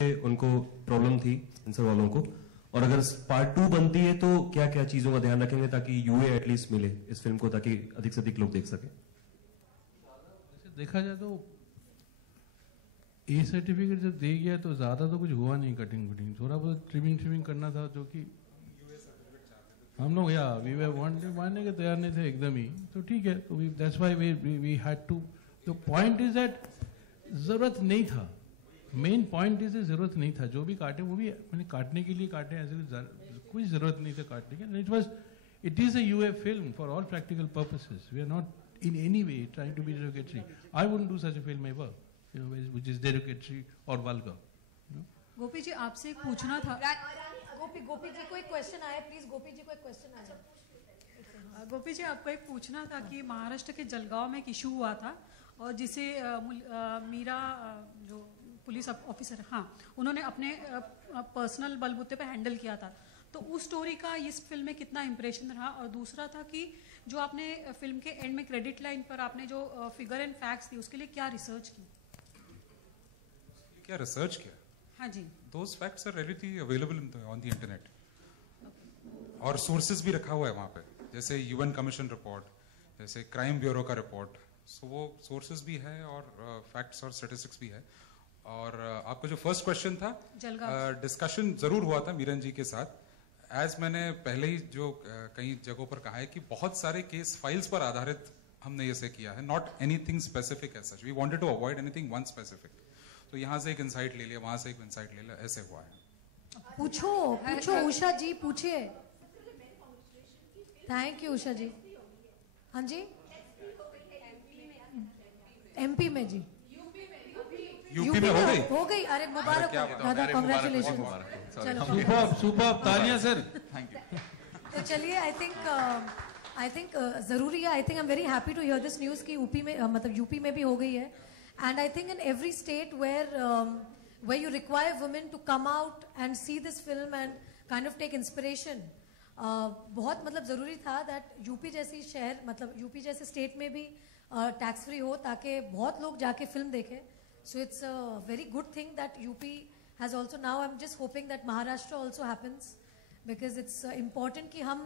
उनको प्रॉब्लम थी सेंसर वालों को, और अगर पार्ट 2 बनती है तो क्या क्या चीजों का ध्यान रखेंगे ताकि यूए एटलीस्ट मिले इस फिल्म को, ताकि अधिक से अधिक लोग देख सके? देखा जाए तो ए सर्टिफिकेट जब दे गया तो ज्यादा तो कुछ हुआ नहीं, कटिंग वटिंग थोड़ा बहुत ट्रिमिंग करना था, जो कि हम लोग वी वे मानने के तैयार नहीं थे एकदम ही, तो ठीक है, तो that's why we had to. The point is that जरूरत नहीं था, मेन पॉइंट इज जरूरत नहीं था, जो भी काटे वो भी मैंने काटने के लिए काटे, ऐसे कोई जरूरत नहीं था काटने के। It is a UA film for all practical purposes, we are not in any way trying to be derogatory. I wouldn't do such a film ever, which is derogatory or vulgar. गोपी जी आपसे एक पूछना था। गोपी जी को एक question आया, please गोपी जी को एक question आया। गोपी जी आपको एक पूछना था कि महाराष्ट्र के जलगांव में एक इशू हुआ था और जिसे मीरा जो पुलिस ऑफिसर, हाँ, उन्होंने अपने पर्सनल बलबूते पे हैंडल किया था, तो उस स्टोरी का इस फिल्म में कितना इंप्रेशन रहा? और दूसरा था कि जो आपने फिल्म के एंड में क्रेडिट लाइन पर आपने जो फिगर एंड फैक्ट्स दी, उसके लिए क्या रिसर्च की? क्या रिसर्च किया? हाँ जी, those facts are readily available on the internet, और सोर्सेज भी रखा हुआ है वहां पे, जैसे यूएन कमीशन रिपोर्ट, जैसे क्राइम ब्यूरो का रिपोर्ट, सो वो सोर्सेज भी है और फैक्ट्स और स्टैटिस्टिक्स भी है। और आपका जो फर्स्ट क्वेश्चन था, डिस्कशन जरूर हुआ था मीरन जी के साथ। एज मैंने पहले ही जो कई जगहों पर कहा है कि बहुत सारे केस फाइल्स पर आधारित हमने ये से किया है, not anything specific as such, we wanted to avoid anything one specific. तो यहाँ से एक इंसाइट ले लिया, वहां से एक इंसाइट ले लिया, ऐसे हुआ है। पूछो उषा जी, पूछिए। थैंक यू उषा जी। हाँ जी, एमपी में जी, यूपी में हो गई। अरे मुबारक दादा, कांग्रेचुलेशन। सुपर तालियां सर, थैंक यू। तो चलिए, आई थिंक जरूरी है, I think I am very happy to hear this news कि यूपी में मतलब यूपी में भी हो गई है। And I think in every state where you require women to come out and see this film and kind of take inspiration, बहुत मतलब जरूरी था दैट यूपी जैसी शहर, मतलब यूपी जैसे स्टेट में भी टैक्स फ्री हो, ताकि बहुत लोग जाके फिल्म देखें। So it's a very good thing that UP has also, now I'm just hoping that Maharashtra also happens, because it's important कि हम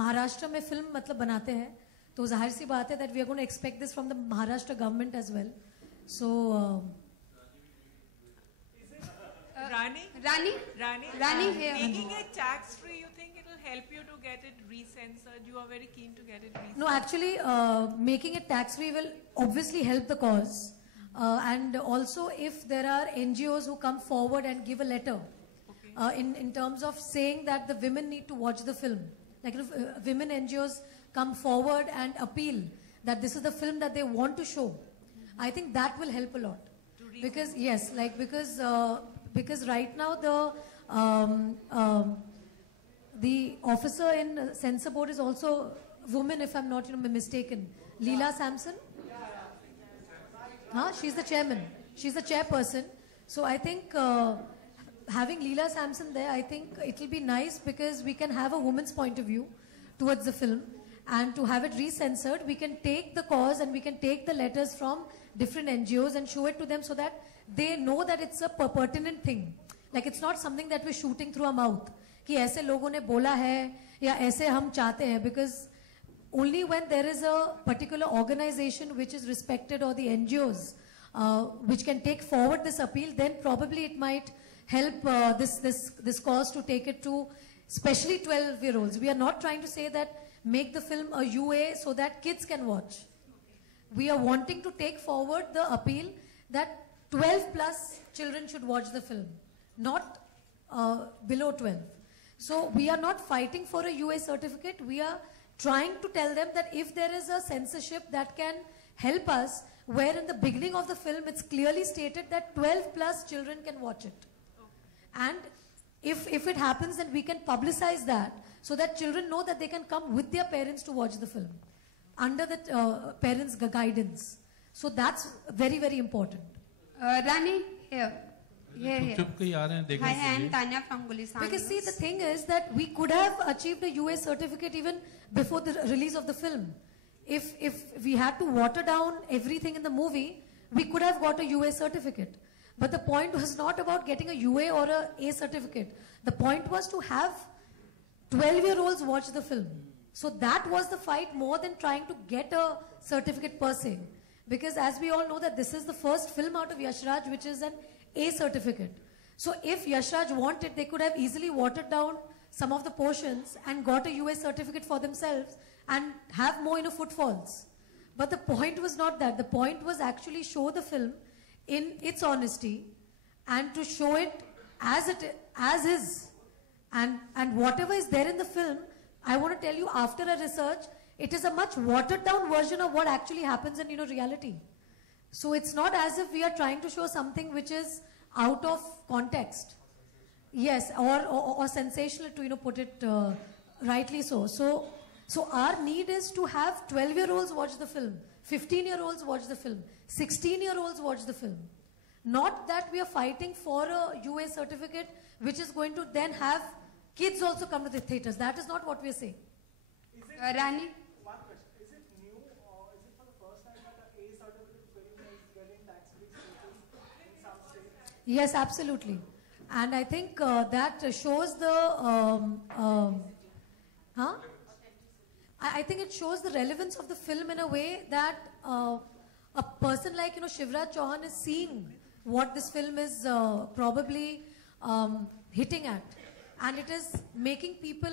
महाराष्ट्र में फिल्म मतलब बनाते हैं, तो जाहिर सी बात है that we are going to expect this from the Maharashtra government as well. So Rani here. Making it tax free, you think it will help you to get it recensored? You are very keen to get it recensored. No, actually making it tax free will obviously help the cause. And also if there are NGOs who come forward and give a letter in terms of saying that the women need to watch the film, like if women NGOs come forward and appeal that this is the film that they want to show, I think that will help a lot. Because yes, like because right now the officer in censor board is also woman, if I'm not mistaken, Leela Sampson. She's the chairman. She's the chairperson. So I think having Leela Sampson there, I think it will be nice, because we can have a woman's point of view towards the film, and to have it recensored, we can take the cause and we can take the letters from different NGOs and show it to them so that they know that it's a pertinent thing. Like it's not something that we're shooting through our mouth कि ऐसे लोगों ने बोला है या ऐसे हम चाहते हैं, because only when there is a particular organization which is respected, or the NGOs which can take forward this appeal, then probably it might help this cause to take it to especially 12-year-olds. We are not trying to say that make the film a UA so that kids can watch. We are wanting to take forward the appeal that 12 plus children should watch the film, not below 12. So we are not fighting for a UA certificate. We are trying to tell them that if there is a censorship that can help us, where in the beginning of the film it's clearly stated that 12 plus children can watch it. And if it happens, then we can publicize that so that children know that they can come with their parents to watch the film under the parents' guidance. So that's very, very important. Rani, here. Hi, I am Tanya from Gulistan. Because see, the thing is that we could have achieved a UA certificate even before the release of the film. If we had to water down everything in the movie, we could have got a UA certificate. But the point was not about getting a UA or a A certificate. The point was to have 12-year-olds watch the film. So that was the fight more than trying to get a certificate per se. Because as we all know that this is the first film out of Yash Raj which is an A certificate. So if Yash Raj wanted, they could have easily watered down some of the portions and got a UA certificate for themselves and have more footfalls. But the point was not that. The point was actually show the film in its honesty and to show it as is. And whatever is there in the film, I want to tell you, after a research, it is a much watered down version of what actually happens in reality. So it's not as if we are trying to show something which is out of context. Yes, or sensational to put it rightly so. So our need is to have 12-year-olds watch the film, 15-year-olds watch the film, 16-year-olds watch the film. Not that we are fighting for a UA certificate which is going to then have kids also come to the theatres. That is not what we are saying. Rani? One question. Is it new or is it for the first time that an A certificate film is getting tax-free status in some states? Yes, absolutely. And I think that shows the... I think it shows the relevance of the film in a way that a person like Shivraj Chauhan is seeing what this film is probably hitting at, and it is making people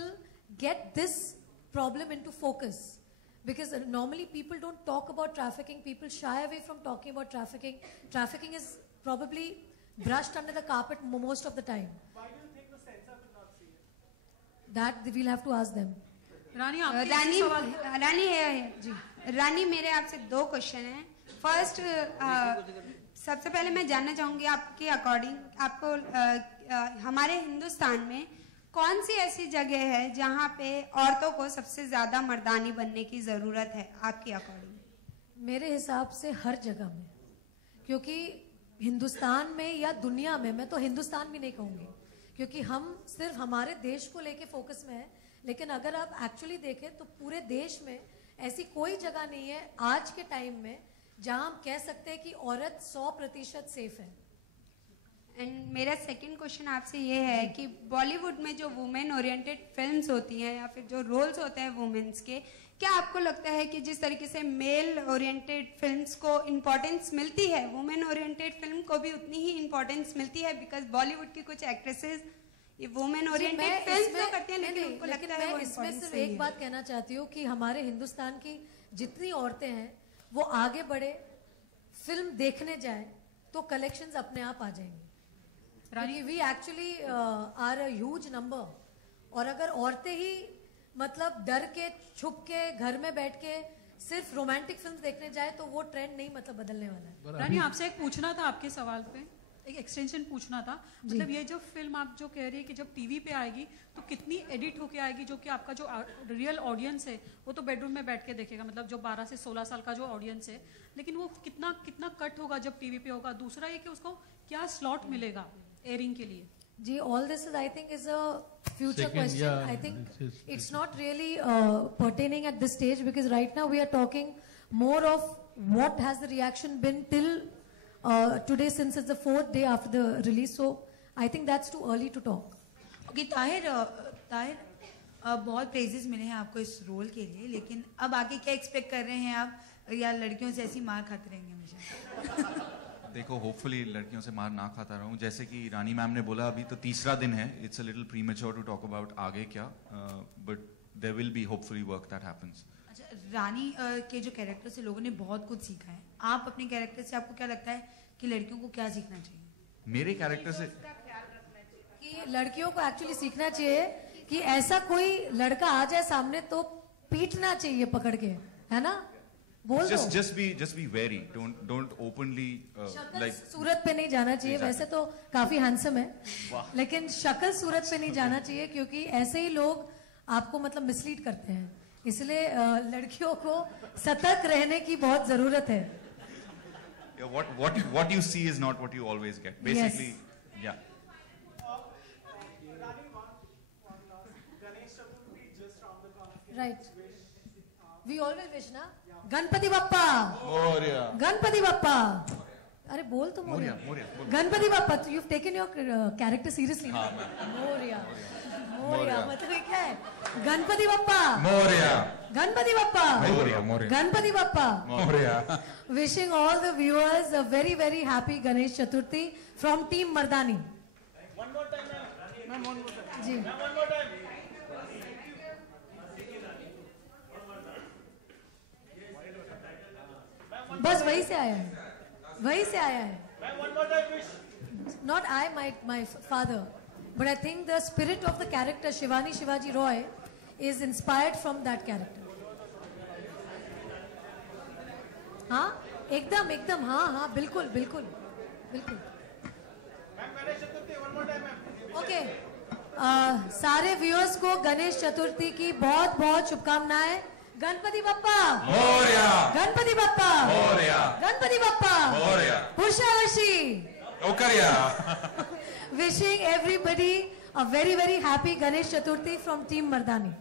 get this problem into focus, because normally people don't talk about trafficking. People shy away from talking about trafficking. Trafficking is probably brushed under the carpet most of the time. Why do you think the censor will not see it? That we'll have to ask them. रानी मेरे आपसे 2 question हैं. First, सबसे पहले मैं जानना चाहूंगी आपके according आपको हमारे हिंदुस्तान में कौन सी ऐसी जगह है जहां पे औरतों को सबसे ज्यादा मर्दानी बनने की जरूरत है आपके अकॉर्डिंग? मेरे हिसाब से हर जगह में, क्योंकि हिंदुस्तान में या दुनिया में, मैं तो हिंदुस्तान भी नहीं कहूंगी क्योंकि हम सिर्फ हमारे देश को लेके फोकस में है, लेकिन अगर आप एक्चुअली देखें तो पूरे देश में ऐसी कोई जगह नहीं है आज के टाइम में जहां हम कह सकते हैं कि औरत 100% सेफ है. एंड मेरा सेकंड क्वेश्चन आपसे ये है कि बॉलीवुड में जो वुमेन ओरिएंटेड फिल्म्स होती हैं या फिर जो रोल्स होते हैं वुमेन्स के, क्या आपको लगता है कि जिस तरीके से मेल ओरिएंटेड फिल्म्स को इम्पोर्टेंस मिलती है, वुमेन ओरिएंटेड फिल्म को भी उतनी ही इम्पोर्टेंस मिलती है? बिकॉज बॉलीवुड की कुछ एक्ट्रेसेस ये वुमेन ओरिएंटेड फिल्म्स तो करती हैं, लेकिन उनको लगता है वो इसमें सिर्फ एक बात कहना चाहती हूँ कि हमारे हिंदुस्तान की जितनी औरतें हैं वो आगे बढ़े, फिल्म देखने जाए तो कलेक्शंस अपने आप आ जाएंगे. We actually are a huge number, और अगर औरतें ही मतलब डर के छुप के घर में बैठ के सिर्फ रोमांटिक फिल्म देखने जाए तो वो ट्रेंड नहीं बदलने वाला है. रानी आपसे एक पूछना था, आपके सवाल पे एक एक्सटेंशन पूछना था. मतलब ये जो फिल्म आप जो कह रही है कि जब टीवी पे आएगी तो कितनी एडिट होके आएगी, जो कि आपका जो रियल ऑडियंस है वो तो बेडरूम में बैठ के देखेगा, मतलब जो 12 से 16 साल का जो ऑडियंस है, लेकिन वो कितना कट होगा जब टीवी पे होगा. दूसरा ये कि उसको क्या स्लॉट मिलेगा एयरिंग के लिए? जी, all this is, I think, is a future question. Yeah, I think it's not really pertaining at this stage, because right now we are talking more of what has the reaction been till today, since it's the 4th day after the release. So I think that's too early to talk. Okay, Tahir बहुत praises मिले हैं आपको इस role के लिए, लेकिन अब आगे क्या एक्सपेक्ट कर रहे हैं आप, या लड़कियों से ऐसी मार खाते रहेंगे हमेशा? देखो, होपफुली लड़कियों से मार ना खाता रहूं. जैसे कि रानी मैम ने बोला, अभी तो तीसरा दिन है, it's a little premature to talk about आगे क्या, but there will be hopefully work that happens. अच्छा, रानी के जो कैरेक्टर से लोगों ने बहुत कुछ सीखा है. आप अपने कैरेक्टर से आपको क्या लगता है कि लड़कियों को क्या सीखना चाहिए? मेरे कैरेक्टर से कि लड़कियों को एक्चुअली सीखना चाहिए कि ऐसा कोई लड़का आ जाए सामने तो पीटना चाहिए पकड़ के, है ना? just be wary. Don't openly like. सूरत पे नहीं जाना चाहिए. वैसे तो काफी हैंडसम है, लेकिन शक्ल सूरत पे नहीं जाना चाहिए, क्योंकि ऐसे ही लोग आपको मतलब मिसलीड करते हैं. इसलिए लड़कियों को सतर्क रहने की बहुत जरूरत है. What you see is not what you always get. Basically, yes. Yeah. Right. We always wish, na? Ganpati Bappa. Ganpati Bappa. अरे बोल तो मोरिया। मोरिया, बोल। Ganpati Bappa, you have taken your character seriously. हाँ, मोरिया मोरिया मतलब ये क्या है? Ganpati Bappa Moriya, Ganpati Bappa Moriya, Moriya, Ganpati Bappa Moriya. Wishing all the viewers a very very happy Ganesh Chaturthi from Team Mardani. One more time, ma'am. One more time. Ji Ma'am, one more time. बस वही से आया है, वही से आया है। Ma'am, one more time, wish. Not I, my father, but I think the spirit of the character Shivani Shivaji Roy is inspired from that character. हाँ एकदम एकदम हाँ हाँ बिल्कुल बिल्कुल बिल्कुल। Ma'am, Ganesh Chaturthi, one more time, ma'am. Okay सारे viewers को गणेश चतुर्थी की बहुत बहुत शुभकामनाएं। Ganpati Bappa Moriya, Ganpati Bappa Moriya, Ganpati Bappa Moriya, पुष्यावशी ओकरिया। Wishing everybody a very very happy Ganesh Chaturthi from Team Mardani.